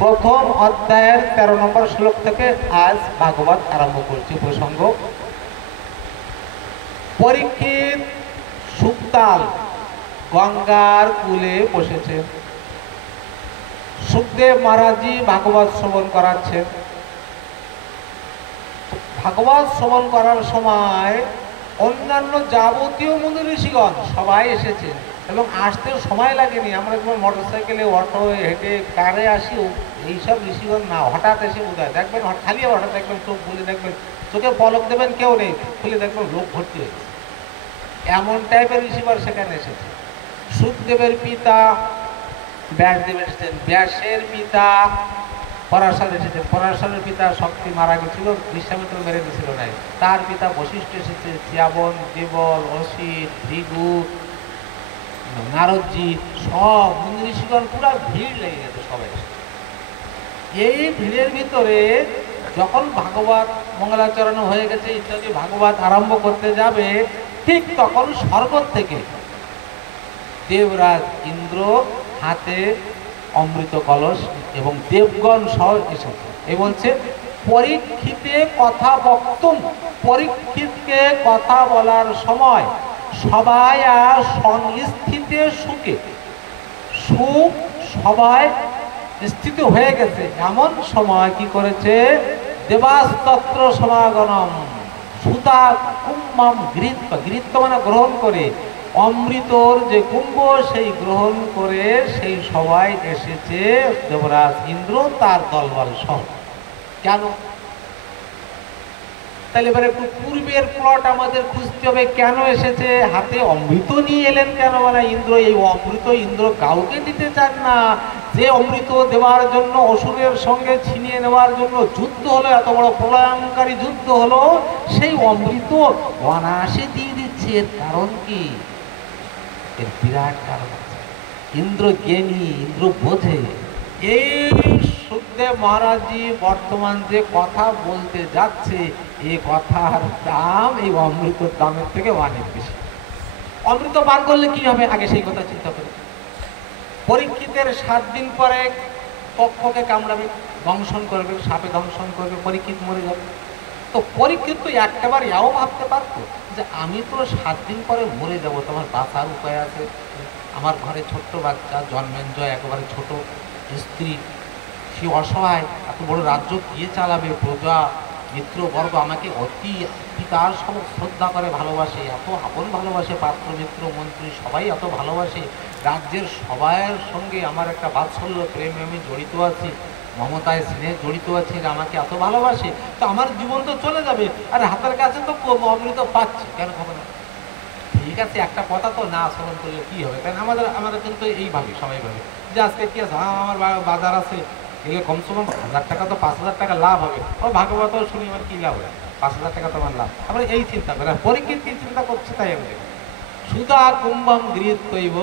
প্রথম অধ্যায়ের 13 নম্বর শ্লোক থেকে আজ ভাগবত আরম্ভ করছি। প্রসঙ্গ, পরীক্ষিত সুক্তাল গঙ্গার কূলে বসেছে। সুখদেব মহারাজজি ভাগবত শ্রবণ করাচ্ছেন। ভাগবত শ্রবণ করার সময় অন্যান্য যাবতীয় মুনি ঋষিগণ সবাই এসেছে এবং আসতেও সময় লাগেনি। আমরা যেমন মোটরসাইকেলে, অটো, হেঁটে, কারে আসি, এইসব ঋষিগণ না, হঠাৎ এসে বোধহয় দেখবেন, খালি হঠাৎ দেখবেন, চোখ খুলে দেখবেন, চোখে পলক দেবেন কেউ নেই, খুলে দেখবেন লোক ভর্তি হয়েছে। এমন টাইপের ঋষিগণ সেখানে এসেছে। সুখদেবের পিতা ব্যাসদেব এসেছেন, ব্যাসের পিতা পরাশর এসেছেন, পরাশরের পিতা শক্তি মারা গেছিল, বিশ্বামিত্র মেরে দিয়েছিল নাই, তার পিতা বশিষ্ঠ এসেছে, শ্রাবণ, দেবল, অসিত, ভৃগু, নারদজি, সব মুনি ঋষিগণ পুরা ভিড় লেগে গেছে সবাই। এই ভিড়ের ভিতরে যখন ভাগবত মঙ্গলাচরণ হয়ে গেছে ইত্যাদি, ভাগবত আরম্ভ করতে যাবে, ঠিক তখন স্বর্গ থেকে দেবরাজ ইন্দ্র হাতে অমৃত কলস এবং দেবগণ সহ এসেছে। এ বলছে পরীক্ষিতে কথা বক্তুম, পরীক্ষিতকে কথা বলার সময় সবাই আর সংস্থিতে সুখে, সুখ সবাই স্থিত হয়ে গেছে। এমন সময় কি করেছে, দেবাস্তত্র সমাগমম সুতা কুম্ভম গৃহীত, গৃহীত মানে গ্রহণ করে, অমৃতর যে কুম্ভ সেই গ্রহণ করে সেই সবাই এসেছে দেবরাজ ইন্দ্র তার দলবল সহ। কেন? তাহলে এবার একটু পূর্বের প্লট আমাদের খুঁজতে হবে। কেন এসেছে? হাতে অমৃত নিয়ে এলেন কেন? মানে ইন্দ্র এই অমৃত ইন্দ্র কাউকে দিতে চান না। যে অমৃত দেওয়ার জন্য অসুরের সঙ্গে ছিনিয়ে নেওয়ার জন্য যুদ্ধ হলো, এত বড় প্রলয়ঙ্কারী যুদ্ধ হলো, সেই অমৃত অনায়াসে দিয়ে দিচ্ছে। এর কারণ কি? এর বিরাট কারণ আছে। ইন্দ্র জ্ঞানী, ইন্দ্র বোঝে। এই সুখদেব মহারাজজি বর্তমান যে কথা বলতে যাচ্ছে, এই কথার দাম এই অমৃতর দামের থেকে অনেক বেশি। অমৃত পান করলে কি হবে আগে সেই কথা চিন্তা করে। পরীক্ষিতের 7 দিন পরে পক্ষকে কামড়াবে, দংশন করবে, সাপে দংশন করবে, পরীক্ষিত মরে যাবে। তো পরীক্ষিত তো একটাবার এও ভাবতে পারতো যে আমি তো 7 দিন পরে মরে যাব, তোমার বাঁচার উপায় আছে। আমার ঘরে ছোট্ট বাচ্চা জন্মেঞ্জয়, একেবারে ছোট স্ত্রী, সে অসহায়, এত বড় রাজ্য কে চালাবে? প্রজা মিত্রবর্গ আমাকে অতি পিতার সব শ্রদ্ধা করে, ভালোবাসে, এত আপন ভালোবাসে, পাত্র মিত্র মন্ত্রী সবাই এত ভালোবাসে, রাজ্যের সবাইয়ের সঙ্গে আমার একটা বাৎসল্য প্রেমে আমি জড়িত আছি, মমতায় স্নেহে জড়িত আছে, আমাকে এত ভালোবাসে, তো আমার জীবন তো চলে যাবে। আর হাতের কাছে তো অমৃত পাচ্ছি, কেন খাবো না? ঠিক আছে, একটা কথা তো না আচরণ করলে কী হবে? কারণ আমাদের কিন্তু এইভাবে সবাই ভাবে যে আজকে কি আছে, আমার বাজার আছে, গেলে কমসে কম 1000 টাকা তো 5000 টাকা লাভ হবে। ও ভাগবত শুনি আমার কী লাভ হয়, 5000 টাকা তো আমার লাভ। আমরা এই চিন্তা করি, পরীক্ষিত কি চিন্তা করছে তাই আমি দেখি। সুধা কুম্ভম গৃহীত কইব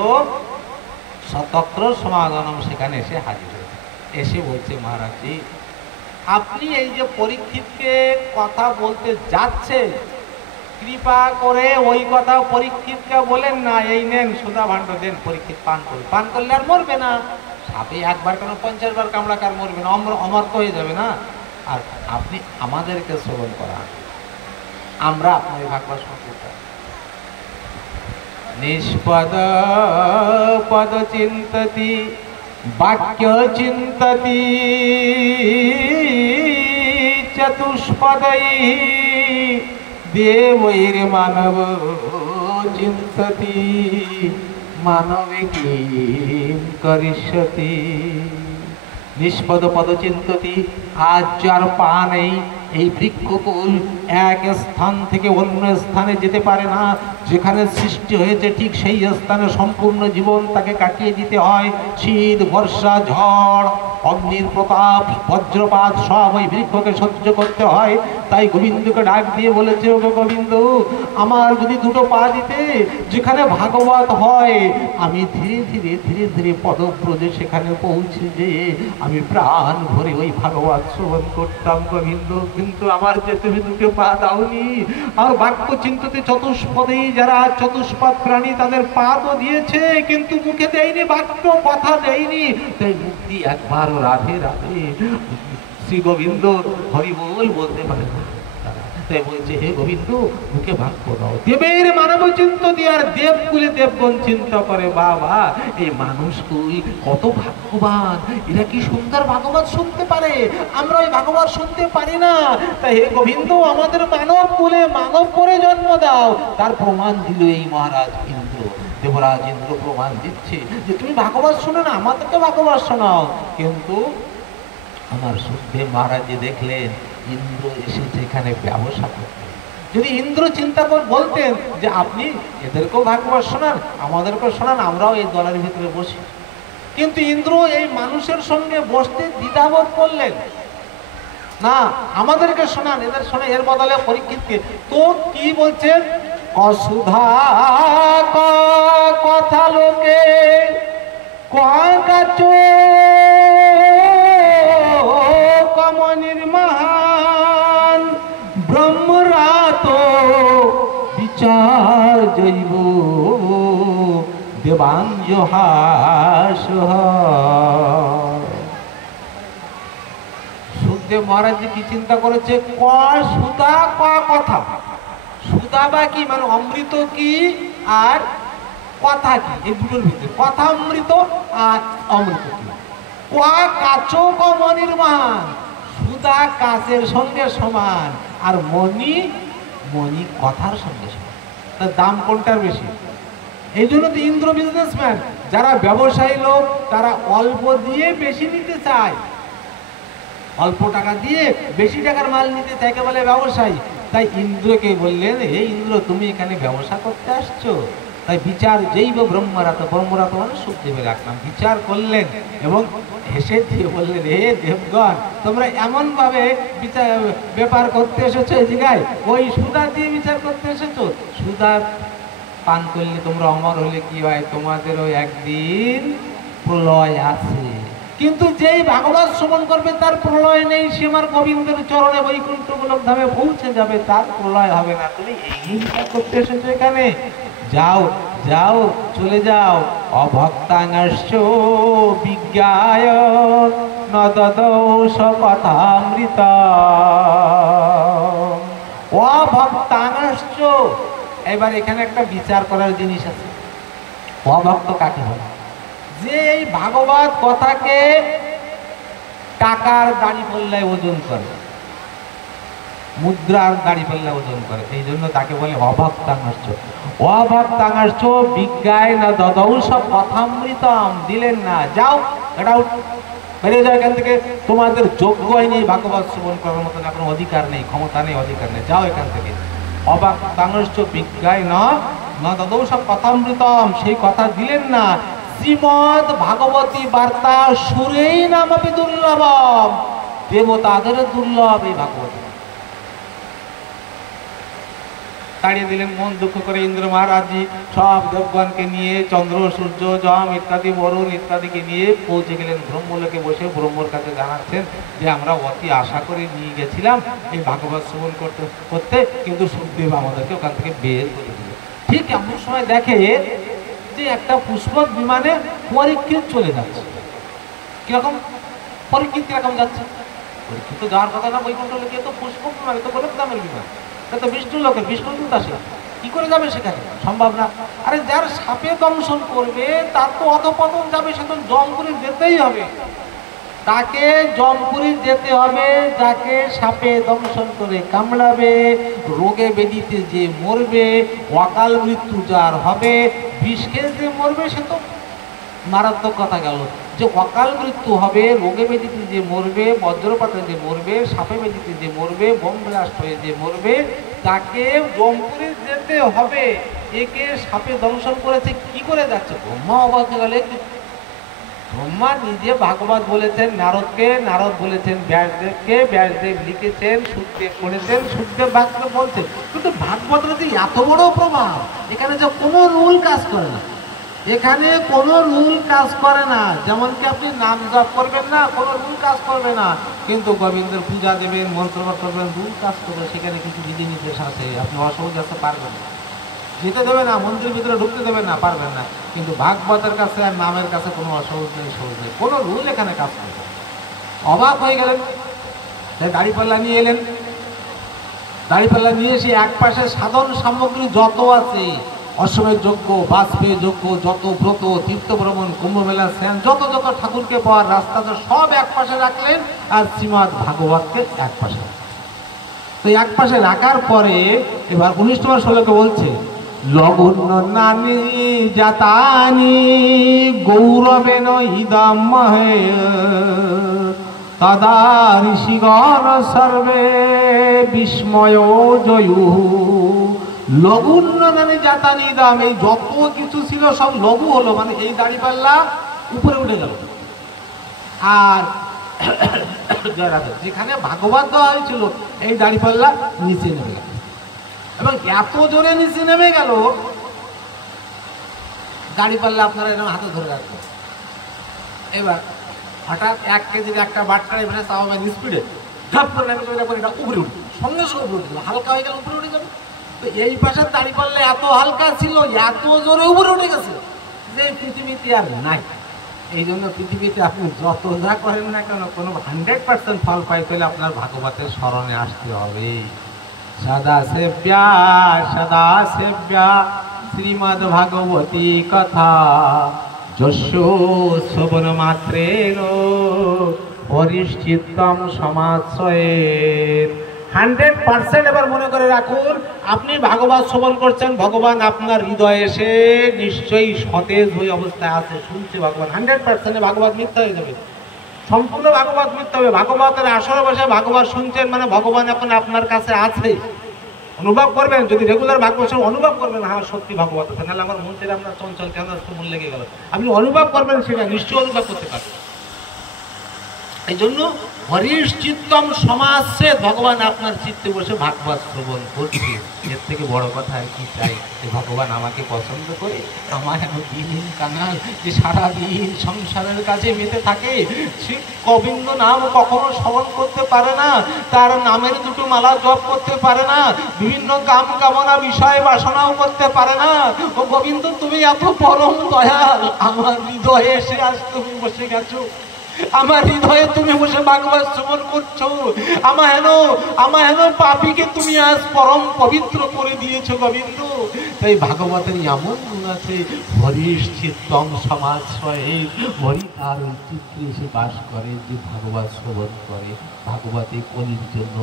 শতক্র সমাগমম, সেখানে এসে হাজির হয়েছে। এসে বলছে মহারাজজি, আপনি এই যে পরীক্ষিতকে কথা বলতে যাচ্ছে, কৃপা করে ওই কথা পরীক্ষিতকে বলেন না, এই নেন সুধা ভাণ্ড দেন, পরীক্ষিত পান করবে। পান করলে আর মরবে না। সাপে একবার কেন 50 বার কামড়াকে আর মরবে না, অমর্ত হয়ে যাবে না। আর আপনি আমাদেরকে শ্রবণ করা, আমরা আপনার ভাগবত শুনতে। নিষ্পদ পদ চিন্ততি বাক্য চিন্ততি চতুষ্পদৈ দেবৈর মানব চিন্ততি মানবে কিম করিষ্যতি। নিষ্পদ পদ চিন্ততি, আজ যার পা নেই, এই বৃক্ষকুল এক স্থান থেকে অন্য স্থানে যেতে পারে না। যেখানে সৃষ্টি হয়েছে ঠিক সেই স্থানে সম্পূর্ণ জীবন তাকে কাটিয়ে দিতে হয়। শীত, বর্ষা, ঝড়, অগ্নির প্রতাপ, বজ্রপাত সব ওই বৃক্ষকে সহ্য করতে হয়। তাই গোবিন্দকে ডাক দিয়ে বলেছে, ওগো গোবিন্দ, আমার যদি দুটো পা দিতে, যেখানে ভাগবত হয় আমি ধীরে ধীরে ধীরে ধীরে পদব্রজে সেখানে পৌঁছে যেয়ে আমি প্রাণ ভরে ওই ভাগবত শ্রবণ করতাম গোবিন্দ। কিন্তু আমার যে তুমি দুটো পা দাওনি। আর বাক্য চিন্ততে চতুষ্পদেই যারা চতুষ্পদ প্রাণী তাদের পা তো দিয়েছে, কিন্তু মুখে দেয়নি, বাক্য কথা দেয়নি। তাই মুখ দিয়ে একবারও রাধে রাধে শ্রী গোবিন্দ হরি বল বলতে পারে না। তাই বলছে, হে গোবিন্দ মুখে বাক্য দাও। দেবের মানব চিন্ত দিয়ে আর দেবকুলে দেবগণ চিন্তা করে। বাবা, এই মানুষকুল কত ভাগ্যবান, এরা কি সুন্দর ভাগবত শুনতে পারে, আমরা ওই ভাগবত শুনতে পারি না। তাই হে গোবিন্দ আমাদের মানব কুলে মানব করে জন্ম দাও। তার প্রমাণ দিল এই মহারাজ ইন্দ্র। দেবরাজ ইন্দ্র প্রমাণ দিচ্ছে যে তুমি ভাগবত শোনো না, আমাদেরকে ভাগবত শোনাও। কিন্তু আমার সুখদেব মহারাজ যে দেখলেন ইন্দ্র এসেছে এখানে ব্যবসা করতে। যদি ইন্দ্র চিন্তা করে বলতেন যে আপনি এদেরকেও ভাগবত শোনান, আমাদেরকেও শোনান, আমরাও এই দলের ভিতরে বসি। কিন্তু ইন্দ্র এই মানুষের সঙ্গে বসতে দ্বিধাবোধ করলেন না, আমাদেরকে শোনান, এদের শোনে। এর বদলে পরীক্ষিতকে তো কি বলছেন, অসুধা কথা লোকে নির্মাণ ব্রহ্মরাত বিচার জৈব দেবাঞ্জহাস। সুখদেব মহারাজ কি চিন্তা করেছে, সুধা কথা। সুধা বা কি মানে অমৃত কি আর কথা কি, এই দুটোর ভিতরে কথা অমৃত আর অমৃত কি। কাচো নির্মাণ, সুধা কাচের সঙ্গে সমান, আর মণি কথার সঙ্গে সমান। তার দাম কোনটার বেশি? এই জন্য তো ইন্দ্র বিজনেসম্যান, যারা ব্যবসায়ী লোক তারা অল্প দিয়ে বেশি নিতে চায়, অল্প টাকা দিয়ে বেশি টাকার মাল নিতে চায়, বলে ব্যবসায়ী। তাই ইন্দ্রকে বললেন, হে ইন্দ্র তুমি এখানে ব্যবসা করতে আসছো, তাই বিচার জৈব ব্রহ্মরাত, ব্রহ্মরাত মানে সুখদেবের রাখলাম। বিচার করলেন এবং হেসে দিয়ে বললেন, হে দেবগণ তোমরা এমন ভাবে বিচার ব্যাপার করতে এসেছো এই জায়গায়, ওই সুধা দিয়ে বিচার করতে এসেছো। সুধা পান করলে তোমরা অমর হলে কি হয়, তোমাদেরও একদিন প্রলয় আছে। কিন্তু যেই ভাগবত শ্রবণ করবে তার প্রলয় নেই, সে আমার গোবিন্দের চরণে বৈকুণ্ঠ গোলক ধামে পৌঁছে যাবে, তার প্রলয় হবে না। তুমি এই বিচার করতে এসেছো এখানে, যাও যাও চলে যাও। অভক্তাঙ্গস্য বিজ্ঞায় নদদৌষ কথামৃত। অভক্তাঙ্গস্য, এবার এখানে একটা বিচার করার জিনিস আছে। অভক্ত কাকে বলে? যে এই ভাগবত কথাকে টাকার দাড়ি পাল্লায় ওজন করে, মুদ্রার দাড়ি পাল্লা ওজন করে, এই জন্য তাকে বলে অভক্তাঙ্গস্য। অভক্তাঙ্গস্য বিজ্ঞায় না দদৌষ কথামৃতম, দিলেন না, যাও এটা বেরিয়ে যাও এখান থেকে, তোমাদের যোগ্য হয়নি ভাগবত শ্রবণ করার মতন এখন অধিকার নেই, ক্ষমতা নেই, অধিকার নেই, যাও এখান থেকে। অভক্তাঙ্গস্য বিজ্ঞায় না দদৌষ কথামৃতম, সেই কথা দিলেন না। শ্রীমদ ভাগবতী বার্তা সুরেই নামপি দুর্লভম, দেবতাদের দুর্লভ এই ভাগবতী। তাড়িয়ে দিলেন। মন দুঃখ করে ইন্দ্র মহারাজজি সব দেবগণকে নিয়ে, চন্দ্র সূর্য যম ইত্যাদি বরুণ ইত্যাদিকে নিয়ে পৌঁছে গেলেন ব্রহ্মলোকে। বসে ব্রহ্মর কাছে জানাচ্ছেন যে আমরা অতি আশা করে নিয়ে গেছিলাম এই ভাগবত শ্রবণ করতে, কিন্তু সুখদেব আমাদেরকে ওখান থেকে বের করে দিল। ঠিক এমন সময় দেখে যে একটা পুষ্পক বিমানে পরীক্ষিত চলে যাচ্ছে। কিরকম পরীক্ষিত কিরকম যাচ্ছে? পরীক্ষিত যাওয়ার কথা না বৈকুণ্ঠ লোকে, তো পুষ্পক বিমানে তো গোলক ধামের বিমান, এটা তো বিষ্ণু লোকের, বিষ্ণুদূত আসে, কি করে যাবে সেখানে? সম্ভব না। আরে যার সাপে দংশন করবে তার তো অধপতন যাবে, সে তো জমপুরি যেতেই হবে, তাকে জমপুরি যেতে হবে। যাকে সাপে দংশন করে কামড়াবে, রোগে বেদিতে যে মরবে, অকাল মৃত্যু যার হবে, বিষ খেয়ে যে মরবে, সে তো মারাত্মক কথা গেল যে অকাল মৃত্যু হবে, রোগে বেদিতে যে মরবে, বজ্রপাতে যে মরবে, সাপে বেদিতে যে মরবে, বোম ব্লাস্ট হয়ে যে মরবে, তাকে জমপুরি যেতে হবে। একে সাপে দংশন করেছে, কি করে যাচ্ছে? ব্রহ্মা অবাক হয়ে গেলে। ব্রহ্মা নিজে ভাগবত বলেছেন নারদকে, নারদ বলেছেন ব্যাসদেবকে, ব্যাসদেব লিখেছেন, সুখদেব পড়েছেন, সুখদেব বাক্য বলছেন। কিন্তু ভাগবতের যে এত বড় প্রভাব, এখানে যে কোনো রুল কাজ করে না, এখানে কোনো রুল কাজ করে না, যেমন কি আপনি নাম জপ করবেন না, কোনো রুল কাজ করবে না, কিন্তু গোবিন্দের পূজা দেবেন, মন্ত্রপাঠ করবেন, রুল কাজ করবে। সেখানে কিছু বিধিনির্দেশ আছে, আপনি অসহজ আসতে পারবেন না, যেতে দেবে না, মন্দিরের ভিতরে ঢুকতে দেবেন না, পারবেন না। কিন্তু ভাগবতের কাছে আর নামের কাছে কোনো অসহজ নেই, সহজ নেই, কোনো রুল এখানে কাজ করবে। অবাক হয়ে গেলেন, তাই দাড়িপাল্লা নিয়ে এলেন। দাড়িপাল্লা নিয়ে এসে এক পাশে সাধন সামগ্রী যত আছে, অশ্বমেধ যজ্ঞ, বাজপেয়ী যজ্ঞ, যত ব্রত, তীর্থ ভ্রমণ, কুম্ভমেলা, স্নান, যত যত ঠাকুরকে পাওয়ার রাস্তা সব এক পাশে রাখলেন, আর শ্রীমদ্ ভাগবতকে এক পাশে। তো এক পাশে রাখার পরে এবার 19 নম্বর শ্লোকে বলছে, লগুণ্য নানি জাতানি গৌরবেন ইদম মহে তদা ঋষিগণ সর্বে বিস্ময় জয়ু। লঘুন্য নানি জাতানি ইদম, এই যত কিছু ছিল সব লঘু হলো, মানে এই দাড়িপাল্লা উপরে উঠে গেল। আর যেখানে ভাগবত দেওয়া হয়েছিল এই দাড়িপাল্লা নিচে নেমে গেল, এবং এত জোরে নিচে নেমে গেল, দাড়িপাল্লা আপনারা এরকম হাতে ধরে রাখবেন। এবার হঠাৎ 1 কেজির একটা বাটকার এভাবে চাওয়াবেন স্পিডে, ঝাপ করে নেমে যাবে, এটা উপরে উঠবে, সঙ্গে সঙ্গে উপরে উঠে যাবে, হালকা হয়ে গেলে উপরে উঠে যাবে। তো এই পাশের দাড়িপাল্লা এত হালকা ছিল, এত জোরে উপরে উঠে গেছে যে পৃথিবীতে আর নাই। এই জন্য পৃথিবীতে আপনি যত যা করেন না কেন, কোনো 100% ফল পাইতে হলে আপনার ভাগবতের স্মরণে আসতে হবে। সদা সেব্যা সদা সেব্যা শ্রীমদ্ ভাগবতী কথা, যস্য শ্রবণ মাত্রেণ পরিচিত্তম সমাশ্রয়েৎ। 100% এবার মনে করে রাখুন, আপনি ভাগবত শ্রবণ করছেন, ভগবান আপনার হৃদয়ে এসে নিশ্চয়ই সতেজ হয়ে অবস্থায় আছে, শুনছে ভগবান। 100% ভাগবত মিথ্যা হয়ে যাবে, সম্পূর্ণ ভাগবত মিথ্যা হবে। ভাগবতের আসরে বসে ভাগবত শুনছেন মানে ভগবান এখন আপনার কাছে আছে, অনুভব করবেন। যদি রেগুলার ভাগবত অনুভব করবেন, হ্যাঁ সত্যি ভাগবত আছে, নাহলে আমার মন থেকে আপনার চঞ্চল কেন মন লেগে গেল, আপনি অনুভব করবেন, সেটা নিশ্চয়ই অনুভব করতে পারবেন। এই জন্য হরিশ চিত্তম সমাজে ভগবান আপনার চিত্তে বসে ভাগবত শ্রবণ করছে। এর থেকে বড় কথা আর কি চাই? যে ভগবান আমাকে পছন্দ করে, আমার এমন দিনহীন কাঙাল যে সারাদিন সংসারের কাছে মেতে থাকে, সে গোবিন্দ নাম কখনো শ্রবণ করতে পারে না, তার নামের দুটো মালা জপ করতে পারে না, বিভিন্ন কাম কামনা বিষয় বাসনাও করতে পারে না। ও গোবিন্দ, তুমি এত পরম দয়াল, আমার হৃদয়ে এসে আজ তুমি বসে গেছো, আমার হৃদয়ে তুমি বসে ভাগবত শ্রবণ করছো। আমার হেন পাপীকে তুমি আজ পরম পবিত্র করে দিয়েছো গোবিন্দ। তাই ভাগবতের এমন গুণ আছে, হরিশ চিত্তম সমাশ্রয়ে, হরি আর চিত্রে এসে বাস করে, যে ভাগবত শ্রবণ করে। ভাগবতে কলির জন্য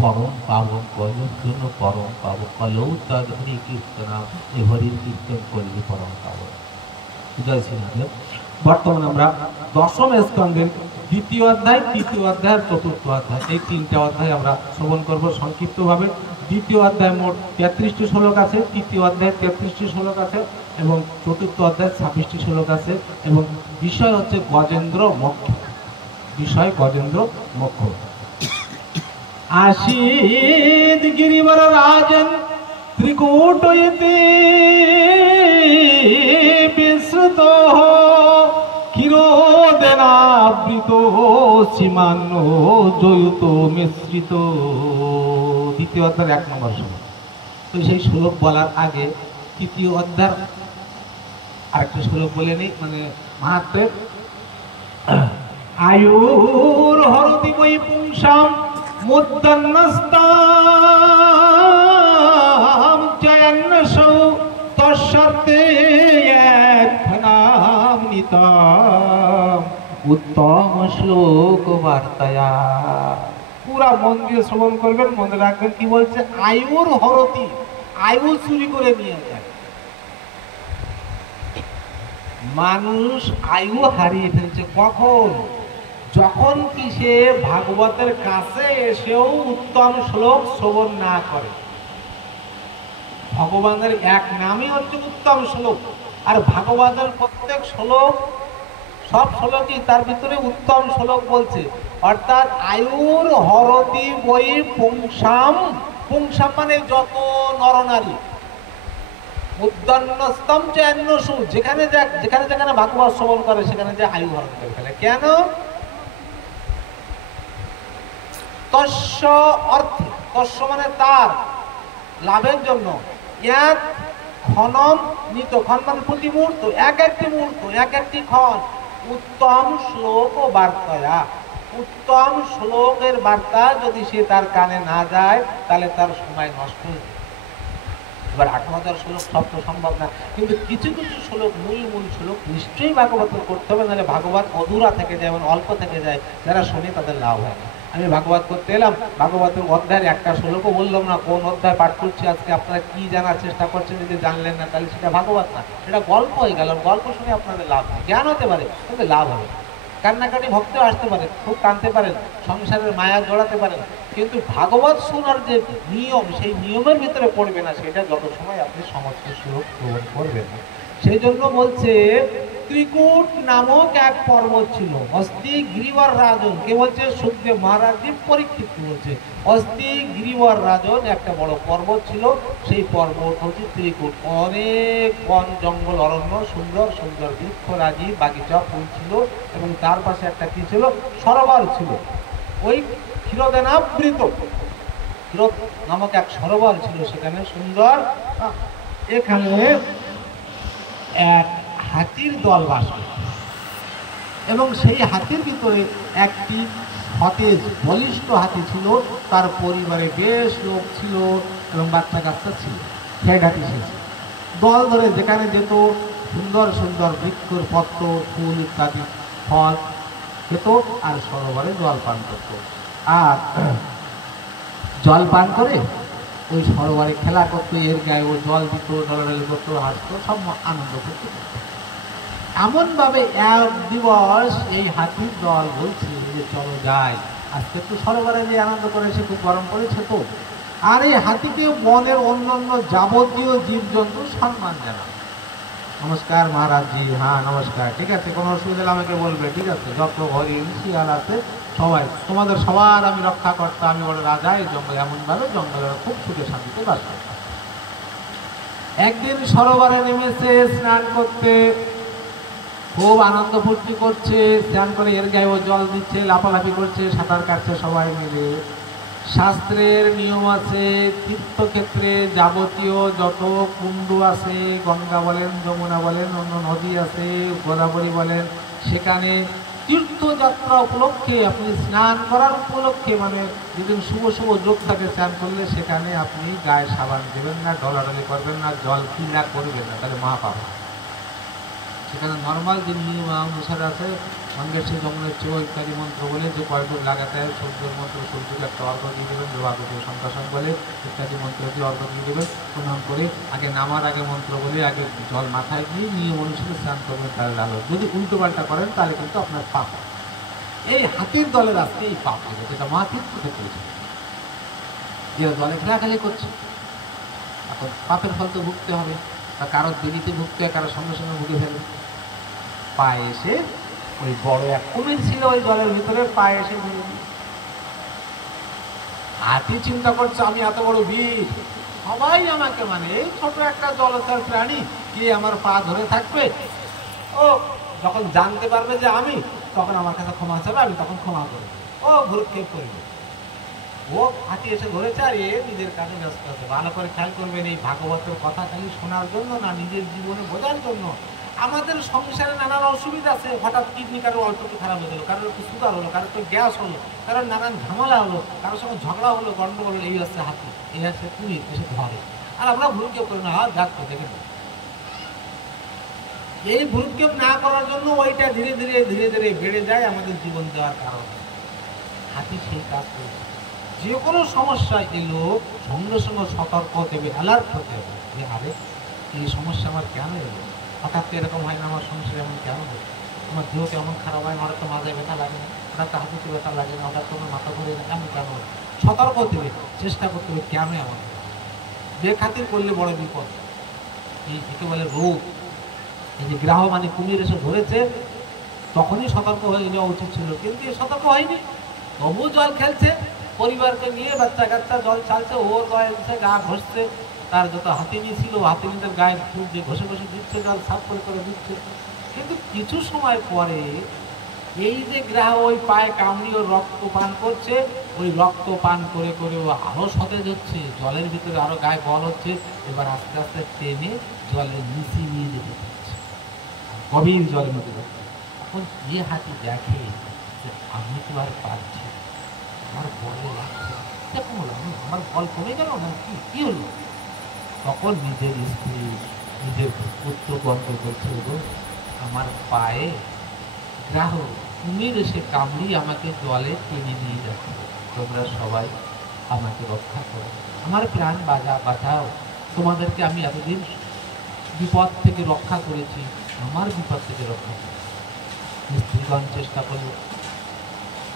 পরম পাবন, কলির জন্য পরম পাবন, কলৌ তদ হরি কীর্তনাম, এই হরির কীর্তন করলে পরম পাবন। জয় শ্রীনাথ। বর্তমানে আমরা 10ম স্কন্ধের 2য় অধ্যায়, 3য় অধ্যায়, 4র্থ অধ্যায়, এই 3টে অধ্যায় আমরা শ্রবণ করব সংক্ষিপ্তভাবে। 2য় অধ্যায় মোট 33টি শ্লোক আছে, 3য় অধ্যায় 33টি শ্লোক আছে, এবং 4র্থ অধ্যায় 26টি শ্লোক আছে, এবং বিষয় হচ্ছে গজেন্দ্র মোক্ষ। বিষয় গজেন্দ্র মোক্ষ। আশীত গিরিবর রাজন ত্রিকূটয়তে বিস্মৃত ক্ষীরোদেনাবৃত সীমান্য জয়ুত মিশ্রিত। 2য় অধ্যায়ের 1 নম্বর শ্লোক। তো সেই শ্লোক বলার আগে 3য় অধ্যায়ের আরেকটা শ্লোক বলে নেই, মানে মাহাত্ম্যের। আয়ুর হরতি বৈ পুংসাম মুদ্দন্নস্তাম জয়ন্নসৌ তৎসর্তে একফনাম নিতাম উত্তম শ্লোক বার্তায়া। পুরা মন দিয়ে শ্রবণ করবেন, মনে রাখবেন কি বলছে। আয়ুর হরতি, আয়ু চুরি করে নিয়ে যায়। মানুষ আয়ু হারিয়ে ফেলছে কখন? যখন কি সে ভাগবতের কাছে এসেও উত্তম শ্লোক শ্রবণ না করে। ভগবানের এক নামই হচ্ছে উত্তম শ্লোক, আর ভাগবতের প্রত্যেক শ্লোক, সব শ্লোকই তার ভিতরে উত্তম শ্লোক বলছে। অর্থাৎ আয়ুর হরতি বৈ পুংসাম, পুংসাম মানে যত নরনারী, উদ্যান্নস্তম চেন্নসু, যেখানে যেখানে ভাগবত শ্রবণ করে সেখানে যে আয়ু হরণ করে ফেলে। কেন? তস্য অর্থে, তস্য মানে তার, লাভের জন্য, এক ক্ষণম নিত, ক্ষণ মানে প্রতি মুহূর্ত, এক একটি মুহূর্ত, এক একটি ক্ষণ, উত্তম শ্লোক ও বার্তায়া, উত্তম শ্লোকের বার্তা যদি সে তার কানে না যায় তাহলে তার সময় নষ্ট হয়ে যায়। এবার ৮০০০ শ্লোক সব তো সম্ভব না, কিন্তু কিছু কিছু শ্লোক, মূল শ্লোক নিশ্চয়ই ভাগবতের করতে হবে, নাহলে ভাগবত অধুরা থেকে যায়, মানে অল্প থেকে যায়, যারা শোনে তাদের লাভ হয় না। আমি ভাগবত করতে এলাম, ভাগবতের অধ্যায়ের একটা শ্লোকও বললাম না, কোন অধ্যায় পাঠ করছি আজকে, আপনারা কি জানার চেষ্টা করছেন, যদি জানলেন না তাহলে সেটা ভাগবত না, সেটা গল্প হয়ে গেল। গল্প শুনে আপনাদের লাভ নেই, জ্ঞান হতে পারে কিন্তু লাভ হবে, কান্নাকাটি ভক্তেও আসতে পারে, খুব কাঁদতে পারেন, সংসারের মায়া জড়াতে পারেন, কিন্তু ভাগবত শোনার যে নিয়ম, সেই নিয়মের ভিতরে পড়বে না, সেটা যত সময় আপনি সমস্ত শ্লোক শ্রবণ করবেন না। সেই জন্য বলছে ত্রিকূট নামক এক পর্বত ছিল, অস্থি গিরিবর রাজন, কে বলছে? সুখদেব মহারাজজি পরীক্ষিত বলছে, অস্থি গিরিবর রাজন একটা বড় পর্বত ছিল, সেই পর্বত হচ্ছে ত্রিকূট, অনেক বন জঙ্গল অরণ্য, সুন্দর সুন্দর বৃক্ষরাজি বাগিচা ফুল ছিল, এবং তার পাশে একটা কি ছিল? সরোবর ছিল, ওই ক্ষীরদানাবৃত ক্ষীরদ নামক এক সরোবর ছিল, সেখানে সুন্দর। এখানে এক হাতির দল বাস করত, এবং সেই হাতির ভিতরে একটি সতেজ বলিষ্ঠ হাতি ছিল, তার পরিবারে বেশ লোক ছিল এবং বাচ্চা কাচ্চা ছিল। সেই হাতি ছিল দল ধরে যেখানে যেত, সুন্দর সুন্দর বৃক্ষর পত্র ফুল ইত্যাদি ফল খেত, আর সরোবরে জল পান করত, আর জল পান করে ওই সরোবরে খেলা করতো, এর গায়ে ও জল দিত, ঢলাঢলি করতো, হাসতো, সব আনন্দ করতো। এমনভাবে এক দিবস এই হাতির দল বলছে যে চলো যাই, আজকে একটু সরোবরে যে আনন্দ করে, সে খুব গরম পড়েছে তো। আর এই হাতিকে বনের অন্যান্য যাবতীয় জীবজন্তু সম্মান জানায়, নমস্কার মহারাজজি, হ্যাঁ নমস্কার, ঠিক আছে, কোনো অসুবিধা হলে আমাকে বলবে, ঠিক আছে, যত হরিণ শিয়াল আছে সবাই, তোমাদের সবার আমি রক্ষা করতে, আমি বড় রাজা এই জঙ্গলে, এমনভাবে জঙ্গলের খুব সুখে শান্তিতে বাস করতাম। একদিন সরোবরে নেমেছে স্নান করতে, খুব আনন্দ ফুর্তি করছে, স্নান করে এর গায়ে ও জল দিচ্ছে, লাফালাফি করছে, সাঁতার কাটছে সবাই মিলে। শাস্ত্রের নিয়ম আছে, তীর্থক্ষেত্রে যাবতীয় যত কুণ্ড আছে, গঙ্গা বলেন, যমুনা বলেন, অন্য নদী আছে, গোদাবরী বলেন, সেখানে তীর্থযাত্রা উপলক্ষে আপনি স্নান করার উপলক্ষে, মানে যেদিন শুভ শুভ যোগ থাকে স্নান করলে, সেখানে আপনি গায়ে সাবান দেবেন না, ডলাডলি করবেন না, জল ক্রীড়া করবেন না, তাহলে মহাপাপ। সেখানে নর্মাল যে নিয়ম অনুসারে আছে, গঙ্গেশ্বর যমুনের চেয়ে ইত্যাদি মন্ত্র বলে যে কয়েকজন লাগাতে হয়, সূর্যের মন্ত্র, সূর্যকে একটা অর্ঘ দিয়ে দেবেন, দুর্গাকে সংকাশন বলে ইত্যাদি মন্ত্র দিয়ে অর্ঘ দিয়ে দেবেন, প্রণাম করে আগে নামার আগে মন্ত্র বলে আগে জল মাথায় দিয়ে নিয়ম অনুসারে স্নান করবেন, তাহলে ভালো। যদি উল্টো পাল্টা করেন তাহলে কিন্তু আপনার পাপ। এই হাতির দলের আসতে এই পাপ হবে, যেটা মহাতীর্থ থেকে করেছে, যারা দলে খেলাখেলি করছে, এখন পাপের ফল তো ভুগতে হবে, বা কারোর দেরিতে ভুগতে হয়, কারোর সঙ্গে সঙ্গে ভুগে ফেলে। পায়ে এসে ওই বড় এক কুমির ছিল ওই জলের ভিতরে, পায়ে এসে ভুগে দিল। হাতি চিন্তা করছে আমি এত বড় বীর, সবাই আমাকে মানে, এই ছোট একটা জলচর প্রাণী, কে আমার পা ধরে থাকবে? ও যখন জানতে পারবে যে আমি, তখন আমার কাছে ক্ষমা চাবে, আমি তখন ক্ষমা করবো, ও ভ্রুক্ষেপ করবে। ও হাতি এসে ধরেছে, আর এ নিজের কাজে ব্যস্ত আছে। ভালো করে খেয়াল করবেন, এই ভাগবতের কথা খালি শোনার জন্য না, নিজের জীবনে বোঝার জন্য। আমাদের সংসারে নানান অসুবিধা আছে, হঠাৎ কিডনি কারো অল্প একটু খারাপ হয়ে গেলো, কারোর একটু সুগার হলো, কারোর একটু গ্যাস হলো, কারোর নানান ঝামেলা হলো, কারোর সঙ্গে ঝগড়া হলো, গন্ডগোল হলো, এই হচ্ছে হাতি, এই হচ্ছে কুমির, এসে ধরে। আর আমরা ভ্রুক্ষেপ করি না, যাক তো দেখে না। এই ভ্রুক্ষেপ না করার জন্য ওইটা ধীরে ধীরে ধীরে ধীরে বেড়ে যায়, আমাদের জীবন দেওয়ার কারণে। হাতি সেই কাজ করেছে। যে কোনো সমস্যা এলো সঙ্গে সঙ্গে সতর্ক হতে হবে, অ্যালার্ট হতে হবে, যে আরে এই সমস্যা আমার কেন এলো, হঠাৎ এরকম হয় না, আমার সংসারে এমন কেন হয়, আমার দেহতে এমন খারাপ হয়, আমার তো মাথায় ব্যথা লাগে না, হঠাৎ হাতিতে ব্যথা লাগে না, হঠাৎ তোমার মাথা ঘুরে না, এমন কেন হয়? সতর্ক হতে হবে, চেষ্টা করতে হবে কেন এমন। বেখাতির করলে বড় বিপদ, একে বলে রোগ। এই যে গ্রাহ মানে কুমির এসে ধরেছে, তখনই সতর্ক হয়ে যাওয়া উচিত ছিল, কিন্তু সতর্ক হয়নি, তবু জল খেলছে, পরিবারকে নিয়ে বাচ্চা কাচ্চা জল চালছে, ও জল গা ঘষছে, তার যত হাতিনি ছিল হাতিনিদের গায়ে ফুল দিয়ে ঘষে ঘষে দিচ্ছে, জল সাফ করে দিচ্ছে। কিন্তু কিছু সময় পরে এই যে গ্রাহ ওই পায়ে কামড়িয়ে রক্ত পান করছে, ওই রক্ত পান করে করে ও আরো সতেজ হচ্ছে, জলের ভিতরে আরো গায়ে বল হচ্ছে। এবার আস্তে আস্তে টেনে জলের নিচে নিয়ে যেতে পারছে, গভীর জলের মধ্যে যাচ্ছে। এখন যে হাতি দেখে যে আমি তো আর পারছি, আমার বলে লাগছে, আমার বল কমে গেল না, কি হলো? তখন নিজের স্ত্রী নিজের পুত্র গন্ধ করছে, আমার পায়ে গ্রাহ কুমির এসে কামড়ি আমাকে জলে টেনে নিয়ে যাচ্ছে, তোমরা সবাই আমাকে রক্ষা করো, আমার প্রাণ বাঁচাও। তোমাদেরকে আমি এতদিন বিপদ থেকে রক্ষা করেছি, আমার বিপদ থেকে রক্ষা করো। স্ত্রীগণ চেষ্টা করলো,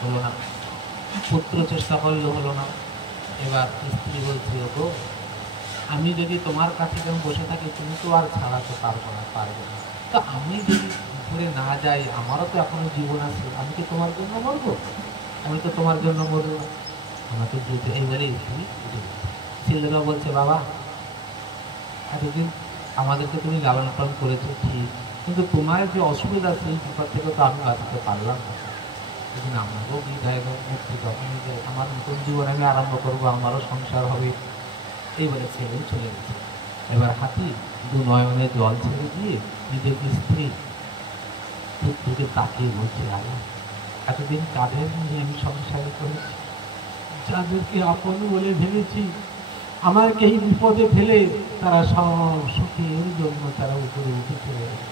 হলো না। পুত্র চেষ্টা করলো, হলো না। এবার স্ত্রী বলছে, ওগো আমি যদি তোমার কাছে কেমন বসে থাকি তুমি তো আর ছাড়াতে পারবো না, তো আমি যদি উপরে না যাই, আমারও তো এখনো জীবন আছে, আমি কি তোমার জন্য মরবো? আমি তো তোমার জন্য মরবো, আমাকে যেতে। এইবারে স্ত্রী ছেলেরা বলছে, বাবা এতদিন আমাদেরকে তুমি লালন পালন করেছো ঠিক, কিন্তু তোমার যে অসুবিধা সেই বিপদ থেকে তো আমি বাঁচাতে পারলাম না। সেদিন আমাকেও বিদায় মুক্তি যখনই যায়, আমার নতুন জীবন আমি আরম্ভ করবো, আমারও সংসার হবে। এইবারে ছেলেও চলে গেছে। এবার হাতি দু নয়নে জল ছেড়ে দিয়ে নিজের স্ত্রী পুত্রকে তাকিয়ে বলছে, আরে এতদিন কাঁধে নিয়ে আমি সংসার করেছি, যাদেরকে আপন বলে ভেবেছি, আমাকে এই বিপদে ফেলে তারা সব সুখের জন্য তারা উপরে উঠে চলে গেছে।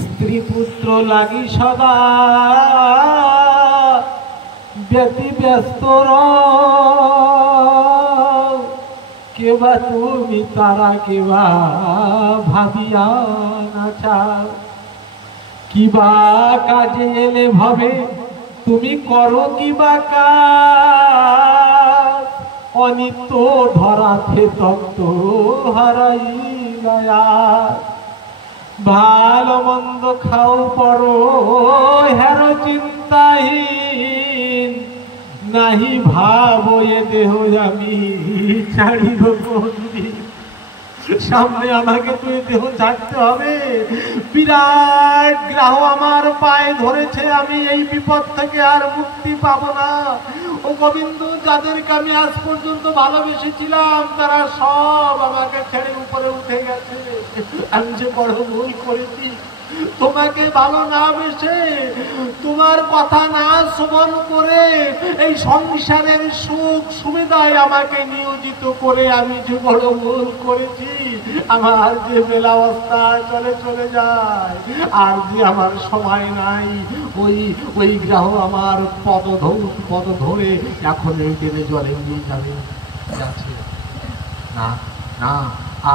স্ত্রী পুত্র লাগি সদা ব্যতিব্যস্ত কেবা তুমি তারা কেবা ভাবিয়া না চাও, কিবা কাজে এলে ভাবে তুমি করো কিবা কাজ, অনিত্য ধরাতে তত্ত্ব হারাইয়া, ভালো মন্দ খাও পড়ো হের চিন্তাহীন, নাহি ভাবো এ দেহ আমি ছাড়িব কোনদিন। সামনে আমাকে তুই দেহ ছাড়তে হবে, বিরাট গ্রাহ আমার পায়ে ধরেছে, আমি এই বিপদ থেকে আর মুক্তি পাবো না। ও গোবিন্দ, যাদেরকে আমি আজ পর্যন্ত ভালোবেসেছিলাম তারা সব আমাকে ছেড়ে উপরে উঠে গেছে, আমি যে বড় ভুল করেছি। তোমাকে ভালো না বেসে, তোমার কথা না শ্রবণ করে, এই সংসারের সুখ সুবিধায় আমাকে নিয়োজিত করে আমি যে বড় ভুল করেছি। আমার যে বেলাবস্থা চলে যায়, আর যে আমার সময় নাই, ওই গ্রাহ আমার পদ ধরে এখন এই টেনে জলে নিয়ে যাবে। না না,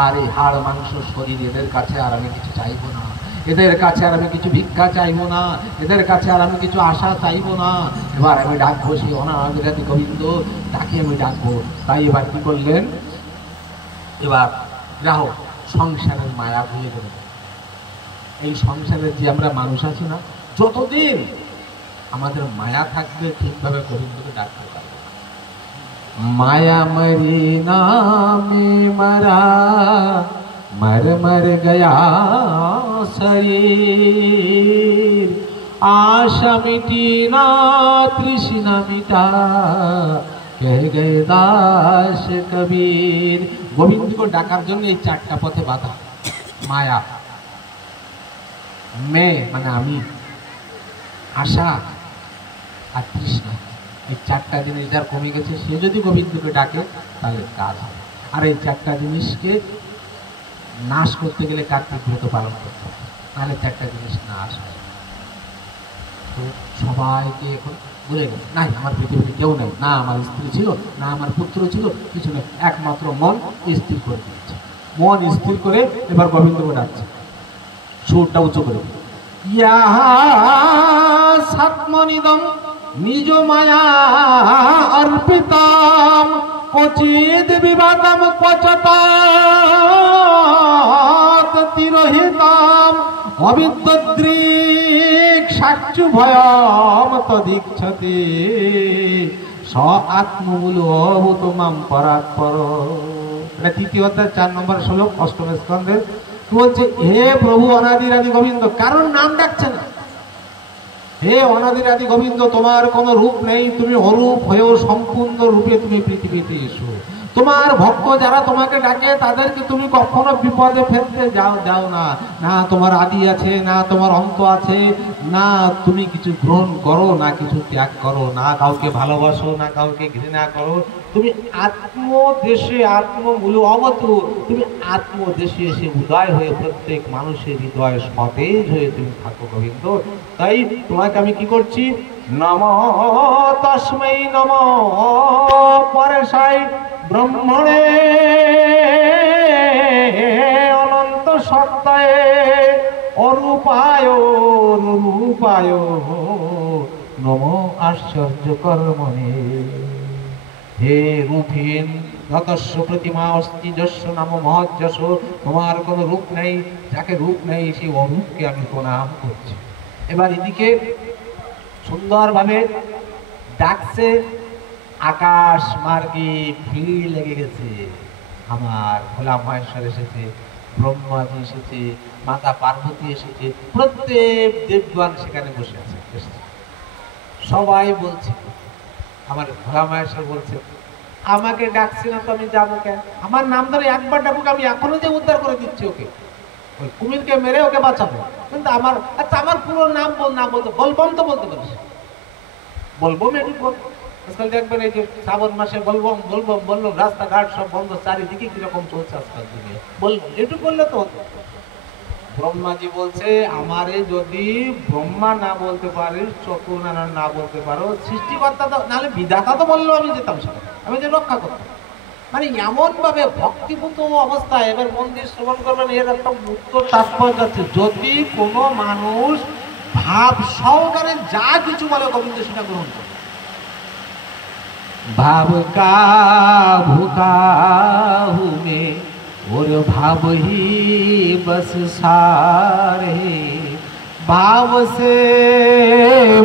আর এই হাড় মাংস শরীর এদের কাছে আর আমি কিছু চাইবো না, এদের কাছে আর আমি কিছু ভিক্ষা চাইবো না, এদের কাছে আর আমি কিছু আশা চাইবো না। এবার আমি ডাকবো সেই অনাবিরাতি গোবিন্দ, তাকে আমি ডাকবো। তাই এবার কি করলেন, এবার গ্রাহক সংসারের মায়া ভুলে গেল। এই সংসারের যে আমরা মানুষ আছি না, যতদিন আমাদের মায়া থাকবে ঠিকভাবে গোবিন্দকে ডাকতে পারবে। माया मरी नामे मरा, मर मर गया शरीर, आशा मिटी ना तृष्णा मिटा, कह गए दास कबीर। गोविंद को डाकार जन्य এই চারটা পথে বাধা। মায়া, মে মানে আমি, আশা আর তৃষ্ণা। এই চারটা জিনিস যার কমে গেছে সে যদি গোবিন্দকে ডাকে তাহলে কাজ হবে। আর এই চারটা জিনিসকে নাশ করতে গেলে কার্তিক ব্রত পালন করতে হবে, নাহলে চারটা জিনিস নাশ হয়। তো সবাইকে এখন ভুলে গেল, নাই আমার পৃথিবীতে কেউ নেই, না আমার স্ত্রী ছিল, না আমার পুত্র ছিল, কিছু নেই, একমাত্র মন স্থির করে দিচ্ছে। মন স্থির করে এবার গোবিন্দকে ডাকছে, সুরটা উঁচু করে, ইয়া সাত্মনিদম নিজ মায়া অর্পিতাম, ক্বচিদ বিবাদম ক্বচতাৎ তিরোহিতাম, অবিদ্যদৃক সাক্ষু ভয়ম তদীক্ষতে, স আত্মমূল অভূতমাম পরাৎপর। এটা তৃতীয় অধ্যায় 4 নম্বর শ্লোক, অষ্টম স্কন্ধে বলছে, হে প্রভু অনাদির আদি গোবিন্দ, কারণ নাম ডাকছে না। হে অনাদির আদি গোবিন্দ, তোমার কোনো রূপ নেই, তুমি অরূপ হয়েও সম্পূর্ণ রূপে তুমি পৃথিবীতে এসো। তোমার ভক্ত যারা তোমাকে ডাকে তাদেরকে তুমি কখনো বিপদে ফেলতে দাও না। না তোমার আদি আছে, না তোমার অন্ত আছে, না তুমি কিছু গ্রহণ করো, না কিছু ত্যাগ করো, না কাউকে ভালোবাসো, না কাউকে ঘৃণা করো। তুমি আত্মদেশে আত্মমূল অবত, তুমি আত্মদেশে এসে উদয় হয়ে প্রত্যেক মানুষের হৃদয় সতেজ হয়ে তুমি থাকো গোবিন্দ। তাই তোমাকে আমি কি করছি, নমঃ তস্मै নমঃ পরেশায় ব্রহ্মণে অনন্ত সত্তায় অরূপায় রূপায় নমঃ আশ্চর্য কর্মণে। হে রূপহীন যতস্য প্রতিমা অস্তি যস্য নাম মহজ্জস, তোমার কোনো রূপ নেই, যাকে রূপ নেই সেই অরূপকে আমি প্রণাম করছি। এবার এদিকে সুন্দরভাবে ডাকছে, আকাশ মার্গে ভিড় লেগে গেছে। আমার ভোলা মহেশ্বর এসেছে, ব্রহ্মাজি এসেছে, মাতা পার্বতী এসেছে, প্রত্যেক দেবগণ সেখানে বসে আছে। সবাই বলছে, আমার ভোলা মহেশ্বর বলছে, আমাকে ডাকছি না তো আমি যাবো কেন? আমার নাম ধরে একবার ডাকুক, আমি এখনো যে উদ্ধার করে দিচ্ছি ওকে, ওই কুমিরকে মেরে ওকে বাঁচাবো। কিন্তু আমার, আচ্ছা আমার পুরো নাম না বলতে, বলবম তো বলতে পারিস, বলবো একটু বল। আজকাল দেখবেন এই যে শ্রাবণ মাসে বলবম বলবম বলবো, রাস্তাঘাট সব বন্ধ, চারিদিকে কিরকম চলছে আজকাল দিনে, বলবো একটু বললে তো হতো। ব্রহ্মাজি বলছে, আমারে যদি ব্রহ্মা না বলতে পারিস, চতুর্নারায়ণ না বলতে পারো, সৃষ্টিকর্তা তো নাহলে বিধাতা তো বললো আমি যেতাম সেখানে, আমি যে রক্ষা করতাম। মানে এমন ভাবে ভক্তিভূত অবস্থায়, এবার মন্দির শ্রবণ করবেন, এর একটা উত্তর তাৎপর্য আছে। যদি কোনো মানুষ ভাব সহকারে যা কিছু বলে গোবিন্দ সেটা গ্রহণ করে, ভাব কা ভুকা হুমে और भाव ही बस सारे, भाव से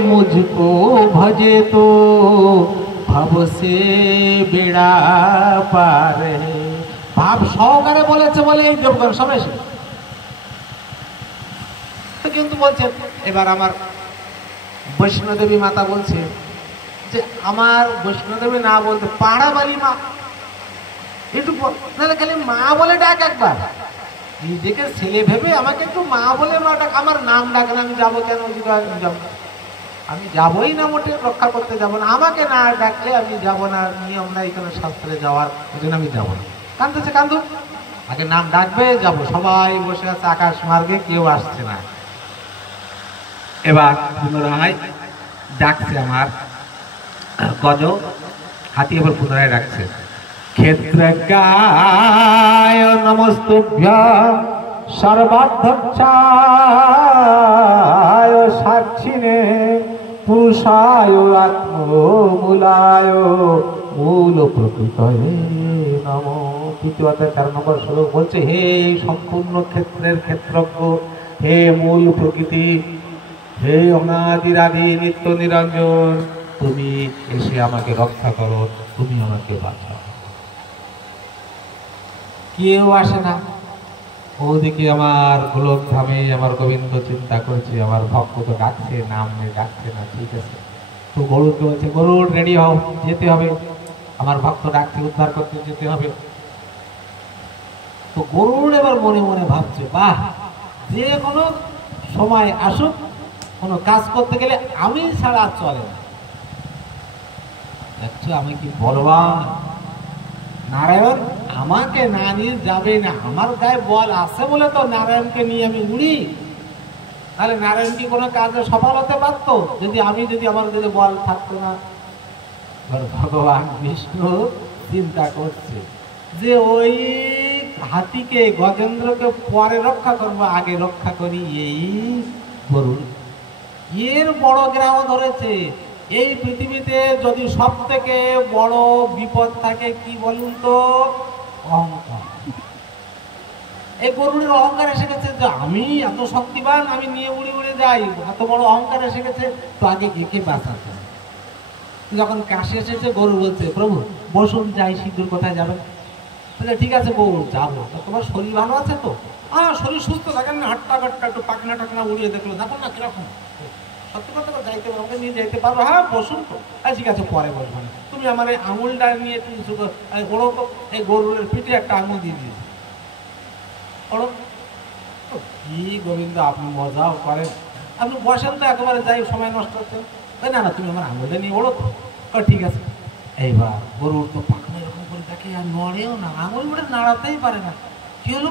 मुझको भजे तो भाव से बेड़ा पार है। ভাব সহকারে বলেছে বলে এই দেবগণ সবাই কিন্তু বলছেন। এবার আমার বৈষ্ণোদেবী মাতা বলছে যে, আমার বৈষ্ণোদেবী না বলতে পাড়াবাড়ি মা, একটু নাহলে খালি মা বলে ডাক, একবার নিজেকে ছেলে ভেবে আমাকে একটু মা বলে মা ডাক, আমার নাম ডাকেন, আমি যাবো কেন? যাবো, আমি যাবোই না, মোটে রক্ষা করতে যাবো না, আমাকে না ডাকলে আমি যাবো না, নিয়ম না এখানে শাস্ত্রে যাওয়ার, ওই জন্য আমি যাবো না। কান্দতেছে, কান্দুক, আগে নাম ডাকবে যাবো। সবাই বসে আছে আকাশ মার্গে, কেউ আসছে না। এবার পুনরায় ডাকছে আমার গজ হাতি, এবার পুনরায় ডাকছে, ক্ষেত্রজ্ঞায় নমস্তুভ্যং সর্বাধ্যক্ষায় সাক্ষিণে পুরুষায় আত্মমূলায় মূল প্রকৃতয়ে নমঃ। তৃতীয় অধ্যায় 4 নম্বর শ্লোক বলছে, হে সম্পূর্ণ ক্ষেত্রের ক্ষেত্রজ্ঞ, হে মূল প্রকৃতি, হে অনাদিরাদি নিত্য নিরঞ্জন, তুমি এসে আমাকে রক্ষা করো, তুমি আমাকে বাঁচাও। কেউ আসে না। ওদিকে আমার গোলকধামে আমার গোবিন্দ চিন্তা করছে, আমার ভক্ত তো ডাকছে, নাম নিয়ে ডাকছে না, ঠিক আছে। তো গরুকে বলছে, গরুর রেডি হও, যেতে হবে, আমার ভক্ত ডাকছে, উদ্ধার করতে যেতে হবে। তো গরুর এবার মনে মনে ভাবছে, বাহ, যে কোনো সময় আসুক, কোনো কাজ করতে গেলে আমি ছাড়া চলে না। দেখছো আমি কি বলবান, নারায়ণ আমাকে না নিয়ে যাবে না, আমার গায়ে বল আছে বলে তো নারায়ণকে নিয়ে আমি উড়ি, তাহলে নারায়ণ কি কোনো কাজে সফল হতে পারত যদি আমার যদি বল থাকতো না? ভগবান বিষ্ণু চিন্তা করছে যে ওই হাতিকে, গজেন্দ্রকে পরে রক্ষা করবো, আগে রক্ষা করি এই গরুর। এর বড় গ্রাহ ধরেছে। এই পৃথিবীতে যদি সব থেকে বড় বিপদ থাকে কি বলুন তো? অহংকার। এই গরুড়ের অহংকার এসে গেছে যে আমি এত শক্তিবান, আমি নিয়ে উড়ে উড়ে যাই, এত বড় অহংকার এসে গেছে। তো আগে একে বাঁচাতে। যখন কাশি এসেছে গরু বলছে, প্রভু বসুন যাই, সিদ্ধুর কোথায় যাবেন? বলে ঠিক আছে বউ যাবো, তা তোমার শরীর ভালো আছে তো? হ্যাঁ শরীর সুস্থ, দেখেন না হাট্টা কাট্টা একটু পাখনা টাকনা উড়িয়ে দেখলো, দেখো না কিরকম সত্যি কথা যাইতে পারবো, আমাকে নিয়ে যাইতে পারবো? হ্যাঁ বসুন তো। ঠিক আছে পরে বসবো না, তুমি আমার এই আঙুলটা নিয়ে একটু ওড়ো তো, এই গরুরের পিঠে একটা আঙুল দিয়ে দিয়েছে ওড়ো। কি গোবিন্দ আপনি মজাও করেন, আপনি বসেন তো একেবারে যাই সময় নষ্ট করছেন। না না তুমি আমার আঙুলটা নিয়ে ওড়ো তো। ঠিক আছে। এইবার গরুর তো পাখনা এরকম করে দেখে আর নড়েও না, আঙুল বলে নাড়াতেই পারে না। কি হলো,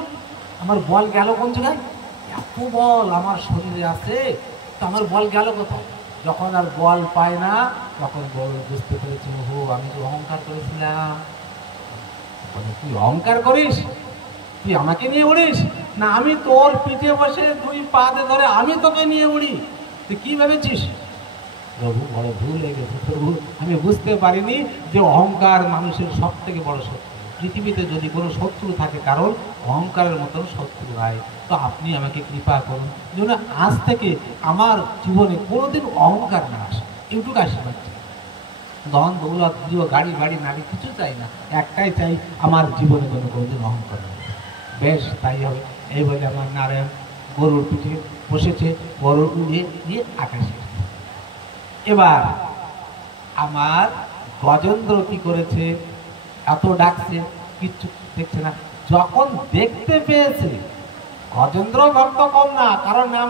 আমার বল গেল কোন জায়গায়? এত বল আমার শরীরে আছে, তো আমার বল গেল কোথায়? যখন আর বল পায় না তখন গরু বুঝতে পেরেছে, ও আমি তো অহংকার করেছিলাম। তুই অহংকার করিস, তুই আমাকে নিয়ে উড়িস না, আমি তোর পিঠে বসে দুই পাতে ধরে আমি তোকে নিয়ে উড়ি, তুই কি ভেবেছিস? প্রভু বড় ভুল হয়ে গেছে প্রভু, আমি বুঝতে পারিনি যে অহংকার মানুষের সব থেকে বড় শত্রু। পৃথিবীতে যদি কোনো শত্রু থাকে কারণ অহংকারের মতন শত্রু হয়, তো আপনি আমাকে কৃপা করুন যেন আজ থেকে আমার জীবনে কোনোদিন অহংকার না আসে। এইটুকু আশীর্বাদ চাই। ধন দৌলত প্রিয় গাড়ি বাড়ি নারী কিছু চাই না, একটাই চাই আমার জীবনে যেন কোনোদিন অহংকার না। বেশ তাই হবে। এই বলে আমার নারায়ণ গরুর পিঠে বসেছে, গরুর উড়ে নিয়ে আকাশে। এবার আমার গজেন্দ্র কি করেছে, এত ডাকছে কিচ্ছু দেখছে না, যখন দেখতে পেয়েছে গজেন্দ্র ভক্ত কম না, কারণ